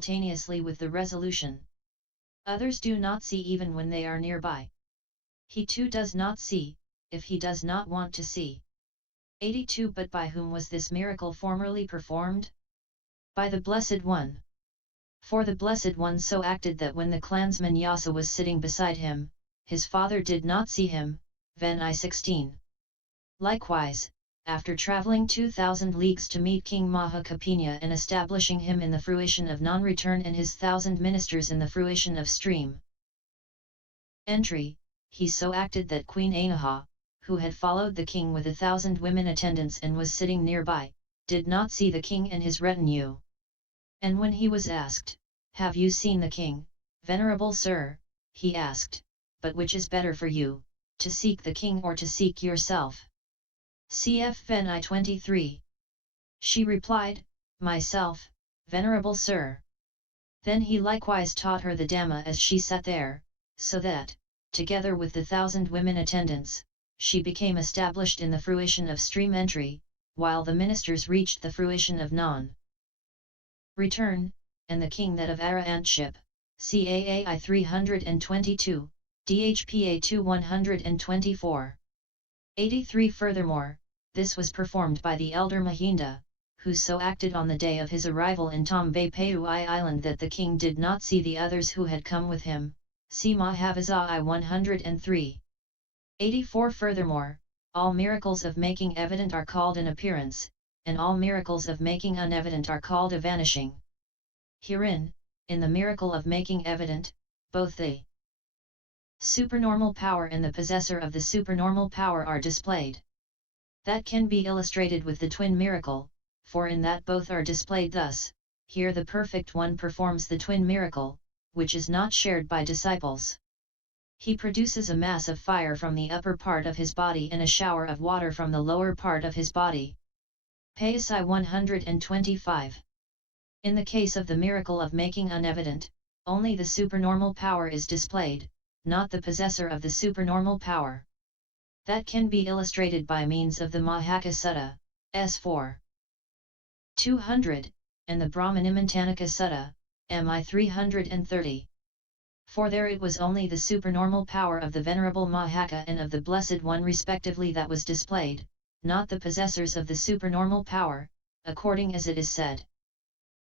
simultaneously with the resolution. Others do not see even when they are nearby. He too does not see, if he does not want to see. 82. But by whom was this miracle formerly performed? By the Blessed One. For the Blessed One so acted that when the clansman Yasa was sitting beside him, his father did not see him. Vin I 16. Likewise, after travelling 2,000 leagues to meet King Maha Kappina and establishing him in the fruition of non-return and his 1,000 ministers in the fruition of stream entry, he so acted that Queen Anoja, who had followed the king with 1,000 women attendants and was sitting nearby, did not see the king and his retinue. And when he was asked, "Have you seen the king, venerable sir?" he asked, "But which is better for you, to seek the king or to seek yourself?" Cf. Vin I 23. She replied, "Myself, venerable sir." Then he likewise taught her the Dhamma as she sat there, so that, together with the 1,000 women attendants, she became established in the fruition of stream entry, while the ministers reached the fruition of non-return, and the king that of Arahantship. Caa 322, Dhp-a 2 124. 83. Furthermore, this was performed by the elder Mahinda, who so acted on the day of his arrival in Dhp-a island that the king did not see the others who had come with him. See Mahavisa I 103. 84. Furthermore, all miracles of making evident are called an appearance, and all miracles of making unevident are called a vanishing. Herein, in the miracle of making evident, both the supernormal power and the possessor of the supernormal power are displayed. That can be illustrated with the twin miracle, for in that both are displayed thus. Here the perfect one performs the twin miracle, which is not shared by disciples. He produces a mass of fire from the upper part of his body and a shower of water from the lower part of his body. Pasi 125. In the case of the miracle of making unevident, only the supernormal power is displayed, not the possessor of the supernormal power. That can be illustrated by means of the Mahaka Sutta, S4. 200, and the Brahmanimantanika Sutta, MI 330. For there it was only the supernormal power of the Venerable Mahaka and of the Blessed One respectively that was displayed, not the possessors of the supernormal power, according as it is said.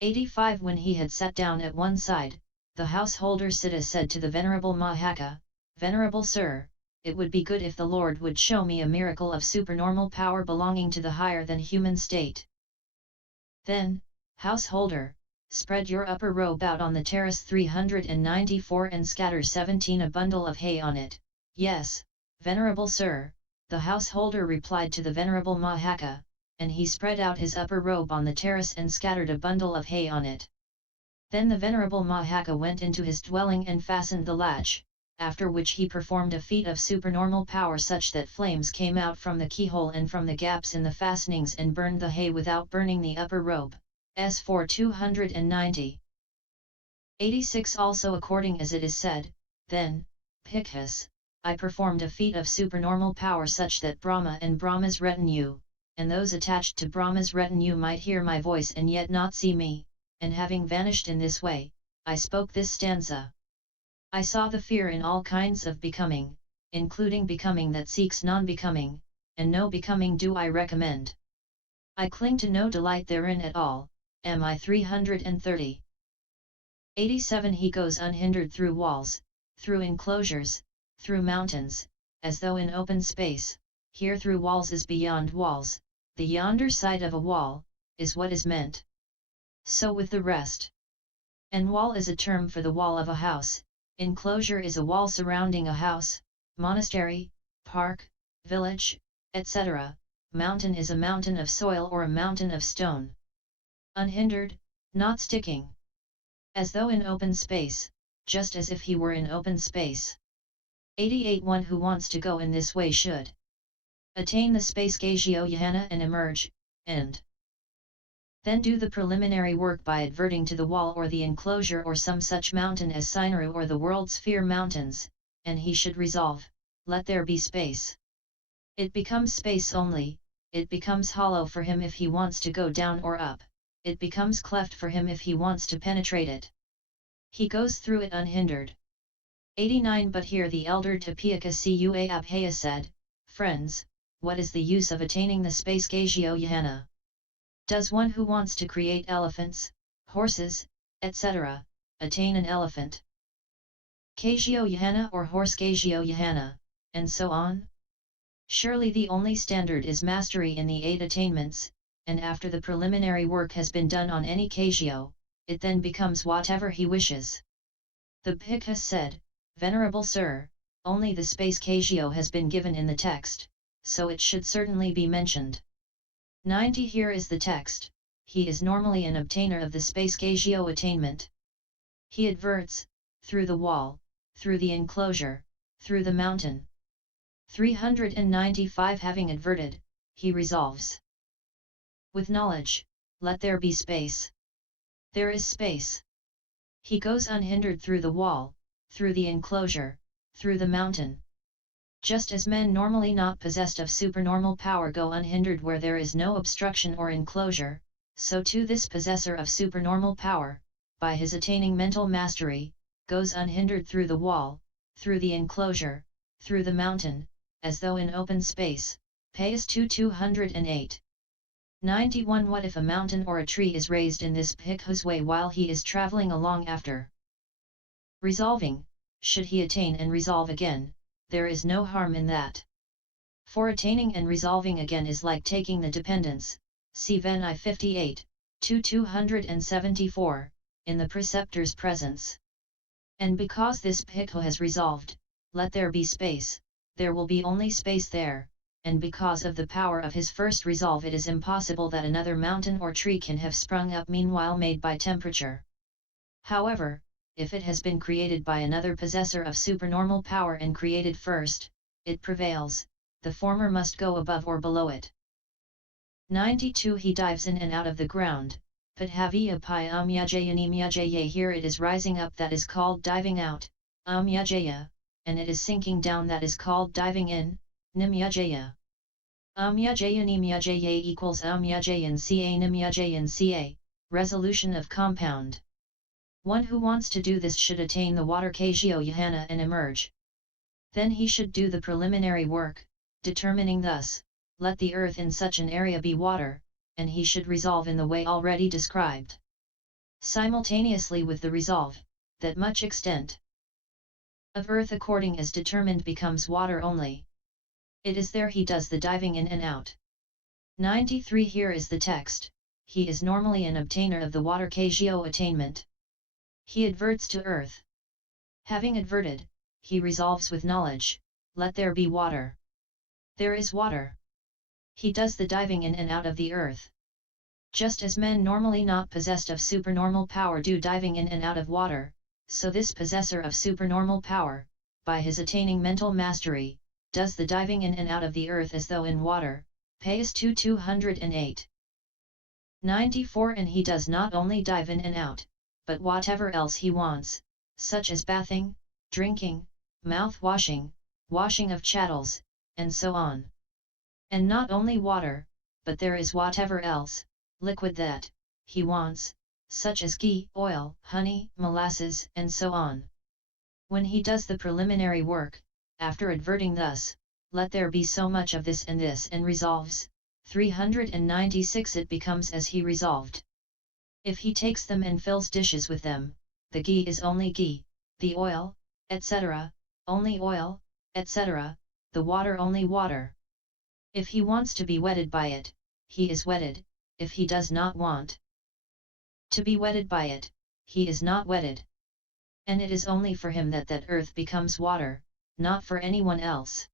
85. When he had sat down at one side, the householder Siddha said to the Venerable Mahaka, "Venerable sir, it would be good if the Lord would show me a miracle of supernormal power belonging to the higher than human state." Then, householder, spread your upper robe out on the terrace 394 and scatter 17 a bundle of hay on it. Yes, venerable sir, the householder replied to the Venerable Mahaka, and he spread out his upper robe on the terrace and scattered a bundle of hay on it. Then the Venerable Mahaka went into his dwelling and fastened the latch, after which he performed a feat of supernormal power such that flames came out from the keyhole and from the gaps in the fastenings and burned the hay without burning the upper robe. S4 290. 86. Also according as it is said, then, Bhikkhus, I performed a feat of supernormal power such that Brahma and Brahma's retinue, and those attached to Brahma's retinue might hear my voice and yet not see me, and having vanished in this way, I spoke this stanza. I saw the fear in all kinds of becoming, including becoming that seeks non-becoming, and no becoming do I recommend. I cling to no delight therein at all. MI 330. 87. He goes unhindered through walls, through enclosures, through mountains, as though in open space. Here through walls is beyond walls, the yonder side of a wall, is what is meant. So with the rest. And wall is a term for the wall of a house, enclosure is a wall surrounding a house, monastery, park, village, etc. Mountain is a mountain of soil or a mountain of stone. Unhindered, not sticking. As though in open space, just as if he were in open space. 88. One who wants to go in this way should attain the space Gagio Yahana and emerge, and then do the preliminary work by adverting to the wall or the enclosure or some such mountain as Sinaru or the world sphere mountains, and he should resolve, let there be space. It becomes space only, it becomes hollow for him if he wants to go down or up. it becomes cleft for him if he wants to penetrate it. He goes through it unhindered. 89 But here the elder Dhp-a Cua Abhaya said, Friends, what is the use of attaining the space Gagio Yahana? Does one who wants to create elephants, horses, etc., attain an elephant Gagio Yahana or horse Gagio Yahana, and so on? Surely the only standard is mastery in the 8 attainments, and after the preliminary work has been done on any Gagio, it then becomes whatever he wishes. The Bhikkhu said, Venerable Sir, only the space Gagio has been given in the text, so it should certainly be mentioned. 90 Here is the text, he is normally an obtainer of the space Gagio attainment. He adverts, through the wall, through the enclosure, through the mountain. 395 Having adverted, he resolves. With knowledge, let there be space. There is space. He goes unhindered through the wall, through the enclosure, through the mountain. Just as men normally not possessed of supernormal power go unhindered where there is no obstruction or enclosure, so too this possessor of supernormal power, by his attaining mental mastery, goes unhindered through the wall, through the enclosure, through the mountain, as though in open space. Payas 208. 91 What if a mountain or a tree is raised in this bhikkhu's way while he is travelling along after resolving, should he attain and resolve again, there is no harm in that. For attaining and resolving again is like taking the dependence, see Vin I 58, 274, in the preceptor's presence. And because this bhikkhu has resolved, let there be space, there will be only space there, and because of the power of his first resolve it is impossible that another mountain or tree can have sprung up meanwhile made by temperature. However, if it has been created by another possessor of supernormal power and created first, it prevails, the former must go above or below it. 92 He dives in and out of the ground, Padhaviya pi amyajaya nimyajaya Here it is rising up that is called diving out, amyajaya, and it is sinking down that is called diving in, nimyajaya. Amyajaya nimyajaya equals amyajayan ca nimyajayan ca, resolution of compound. One who wants to do this should attain the water Gagio Yahana and emerge. Then he should do the preliminary work, determining thus, let the earth in such an area be water, and he should resolve in the way already described. Simultaneously with the resolve, that much extent of earth according as determined becomes water only. It is there he does the diving in and out. 93 Here is the text, he is normally an obtainer of the water Gagio attainment. He adverts to earth. Having adverted, he resolves with knowledge, let there be water. There is water. He does the diving in and out of the earth. Just as men normally not possessed of supernormal power do diving in and out of water, so this possessor of supernormal power, by his attaining mental mastery, does the diving in and out of the earth as though in water. Payas 208. 94 And he does not only dive in and out, but whatever else he wants, such as bathing, drinking, mouth-washing, washing of chattels, and so on. And not only water, but there is whatever else, liquid that, he wants, such as ghee, oil, honey, molasses, and so on. When he does the preliminary work, after adverting thus, let there be so much of this and resolves, 396 it becomes as he resolved. If he takes them and fills dishes with them, the ghee is only ghee, the oil, etc., only oil, etc., the water only water. If he wants to be wetted by it, he is wetted, if he does not want to be wetted by it, he is not wetted. And it is only for him that earth becomes water, not for anyone else.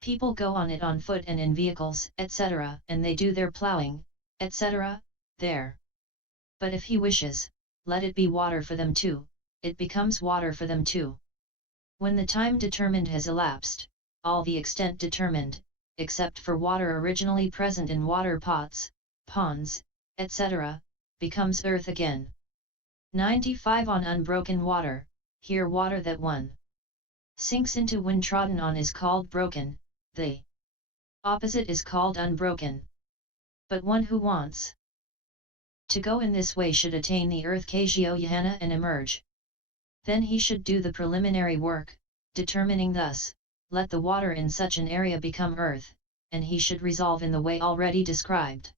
People go on it on foot and in vehicles, etc., and they do their ploughing, etc., there. But if he wishes, let it be water for them too, it becomes water for them too. When the time determined has elapsed, all the extent determined, except for water originally present in water pots, ponds, etc., becomes earth again. 95 On unbroken water, here water that one sinks into when trodden on is called broken, the opposite is called unbroken. But one who wants To go in this way should attain the earth Kagyo Yahana and emerge. Then he should do the preliminary work, determining thus, let the water in such an area become earth, and he should resolve in the way already described.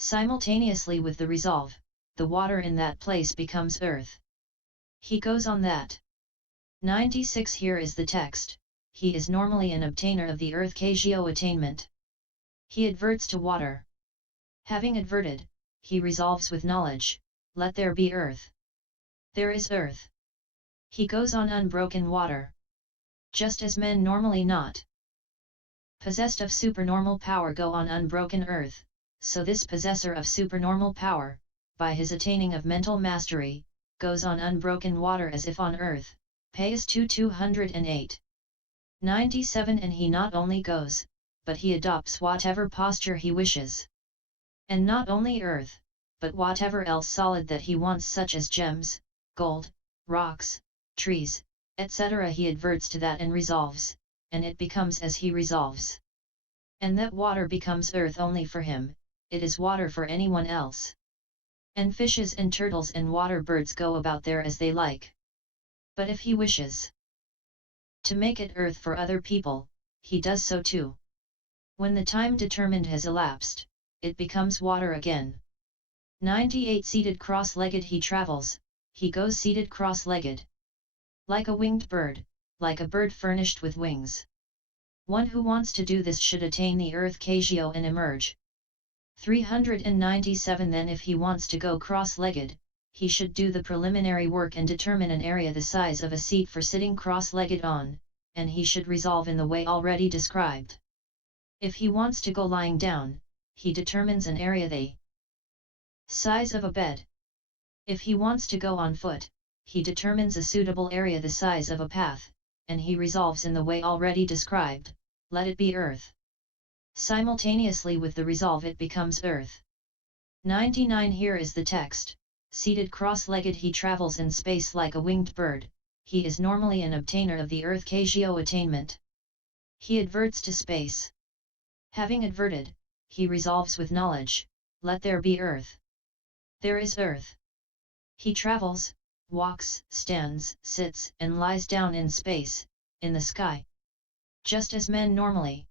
Simultaneously with the resolve, the water in that place becomes earth. He goes on that. 96 Here is the text, he is normally an obtainer of the earth Kagyo attainment. He adverts to water. Having adverted, he resolves with knowledge, let there be earth. There is earth. He goes on unbroken water. Just as men normally not possessed of supernormal power go on unbroken earth, so this possessor of supernormal power, by his attaining of mental mastery, goes on unbroken water as if on earth. Payas 208. 97 And he not only goes, but he adopts whatever posture he wishes. And not only earth, but whatever else solid that he wants, such as gems, gold, rocks, trees, etc. He adverts to that and resolves, and it becomes as he resolves. And that water becomes earth only for him, it is water for anyone else. And fishes and turtles and water birds go about there as they like. But if he wishes to make it earth for other people, he does so too. When the time determined has elapsed, it becomes water again. 98 Seated cross-legged he travels, he goes seated cross-legged. Like a winged bird, like a bird furnished with wings. One who wants to do this should attain the earth Kagyo and emerge. 397 Then if he wants to go cross-legged, he should do the preliminary work and determine an area the size of a seat for sitting cross-legged on, and he should resolve in the way already described. If he wants to go lying down, he determines an area the size of a bed. If he wants to go on foot, he determines a suitable area the size of a path, and he resolves in the way already described, let it be earth. Simultaneously with the resolve it becomes earth. 99 Here is the text, seated cross-legged he travels in space like a winged bird, he is normally an obtainer of the earth Kagyo attainment. He adverts to space. Having adverted, he resolves with knowledge, let there be earth. There is earth. He travels, walks, stands, sits, and lies down in space, in the sky. Just as men normally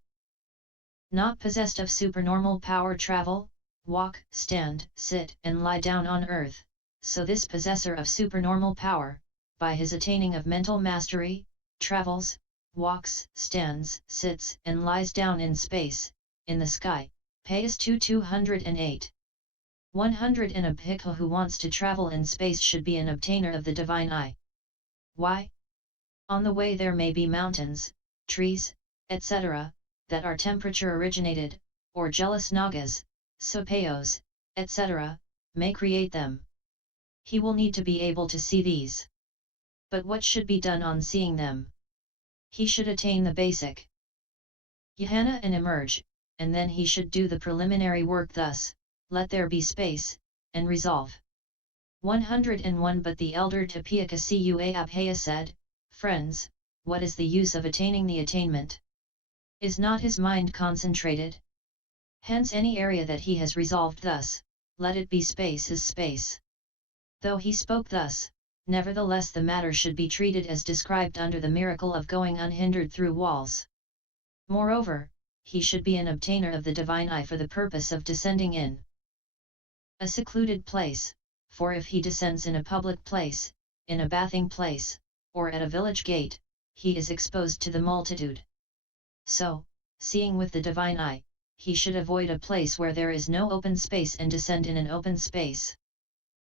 not possessed of supernormal power travel, walk, stand, sit, and lie down on earth, so this possessor of supernormal power, by his attaining of mental mastery, travels, walks, stands, sits, and lies down in space, in the sky. Payas 208. 100 And a bhikkhu who wants to travel in space should be an obtainer of the divine eye. Why? On the way there may be mountains, trees, etc., that are temperature originated, or jealous nagas, sopayos, etc., may create them. He will need to be able to see these. But what should be done on seeing them? He should attain the basic Yahana and emerge, and then he should do the preliminary work thus, let there be space, and resolve. 101 But the elder Dhp-a Cua Abhaya said, Friends, what is the use of attaining the attainment? Is not his mind concentrated? Hence any area that he has resolved thus, let it be space is space. Though he spoke thus, nevertheless the matter should be treated as described under the miracle of going unhindered through walls. Moreover, he should be an obtainer of the divine eye for the purpose of descending in a secluded place, for if he descends in a public place, in a bathing place, or at a village gate, he is exposed to the multitude. So, seeing with the divine eye, he should avoid a place where there is no open space and descend in an open space.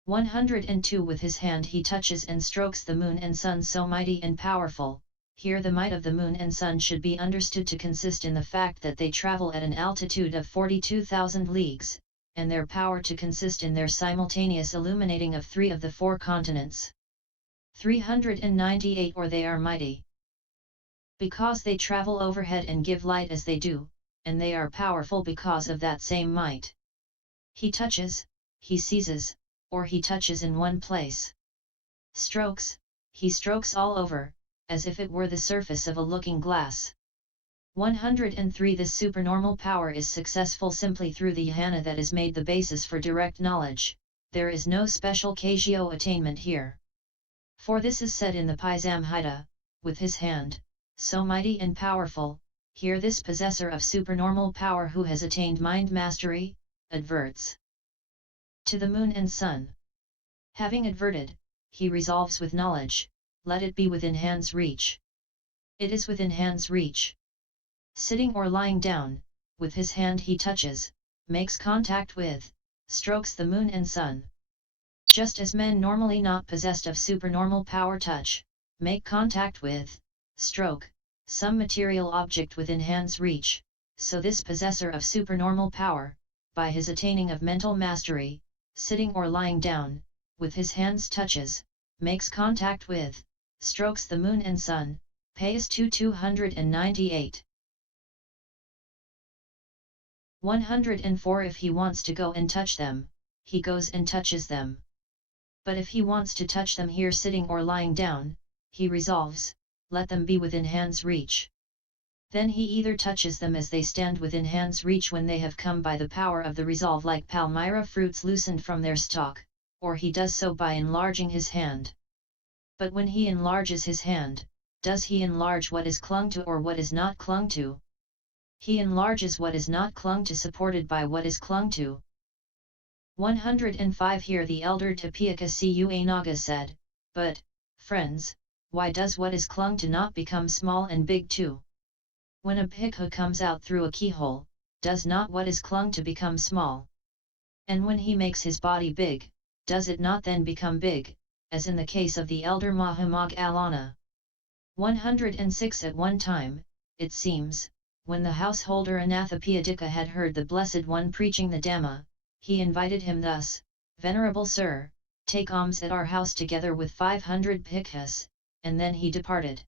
102 With his hand he touches and strokes the moon and sun so mighty and powerful. Here the might of the moon and sun should be understood to consist in the fact that they travel at an altitude of 42,000 leagues, and their power to consist in their simultaneous illuminating of 3 of the 4 continents. 398 Or they are mighty because they travel overhead and give light as they do, and they are powerful because of that same might. He touches, he seizes, or he touches in one place. Strokes, he strokes all over, as if it were the surface of a looking glass. 103 This supernormal power is successful simply through the jhana that is made the basis for direct knowledge, there is no special Kagyo attainment here. For this is said in the Paisamhita, with his hand, so mighty and powerful, here this possessor of supernormal power who has attained mind mastery, adverts to the moon and sun. Having adverted, he resolves with knowledge, let it be within hand's reach. It is within hand's reach. Sitting or lying down, with his hand he touches, makes contact with, strokes the moon and sun. Just as men normally not possessed of supernormal power touch, make contact with, stroke, some material object within hand's reach, so this possessor of supernormal power, by his attaining of mental mastery, sitting or lying down, with his hands touches, makes contact with, strokes the moon and sun, Pais 298. 104 If he wants to go and touch them, he goes and touches them. But if he wants to touch them here sitting or lying down, he resolves, let them be within hand's reach. Then he either touches them as they stand within hand's reach when they have come by the power of the resolve like palmyra fruits loosened from their stalk, or he does so by enlarging his hand. But when he enlarges his hand, does he enlarge what is clung to or what is not clung to? He enlarges what is not clung to supported by what is clung to. 105 Here the elder Dhp-a Cua said, but, friends, why does what is clung to not become small and big too? When a bhikkhu comes out through a keyhole, does not what is clung to become small? And when he makes his body big, does it not then become big, as in the case of the elder Mahamoggalana? 106 At one time, it seems, when the householder Anathapindika had heard the Blessed One preaching the Dhamma, he invited him thus, Venerable Sir, take alms at our house together with 500 bhikkhus, and then he departed.